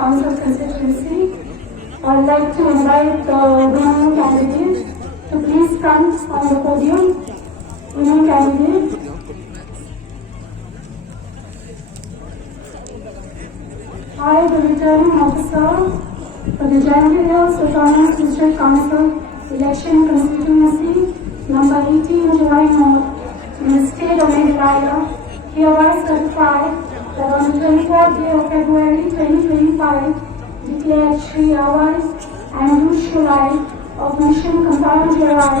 Council constituency. I'd like to invite the women candidate to please come on the podium. Women candidate. I, the returning officer for the Jangir Hills Autonomous District Council election constituency number 18 July North in the state of Meghalaya, hereby certify that on the 24th day of February 2025, declared Shri Awaz and Rushulai of Mission Kamparan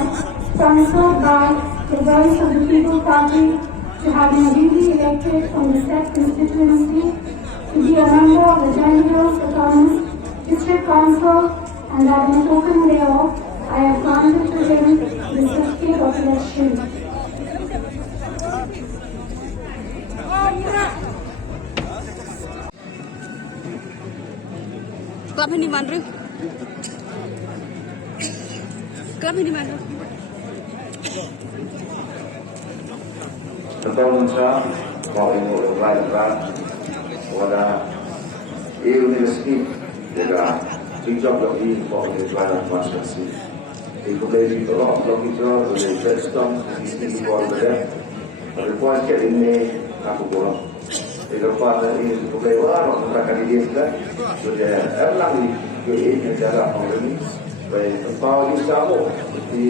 sponsored by the Voice of the People Party to have been duly elected from the said constituency to be a member of the Jangir Hills Autonomous District Council, and that in token thereof, I have granted to him the certificate of election. Club ini mana? Club ini mana? Betul saja, kalau ini berlaku, pada universiti juga tinggal lagi kalau ini berlaku masih. Itu dari itu loh, kalau kita dari Preston di luar negeri, ada kuat ini aku boleh. Itu pada ini bukan orang mereka di desa, sudah erlang di ini jalan orang baik tahu di sana di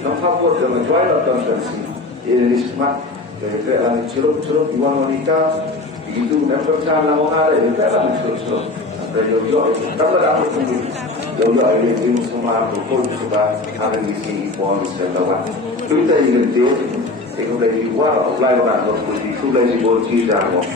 nampak pun dengan jual atau transaksi ini smart dari anak celup iwan wanita itu memang cara orang ada itu dalam celup dari yo kalau dapat itu yo ini semua pun sudah ada di sini pun sudah kita ingin itu dari luar, lain orang itu dari bawah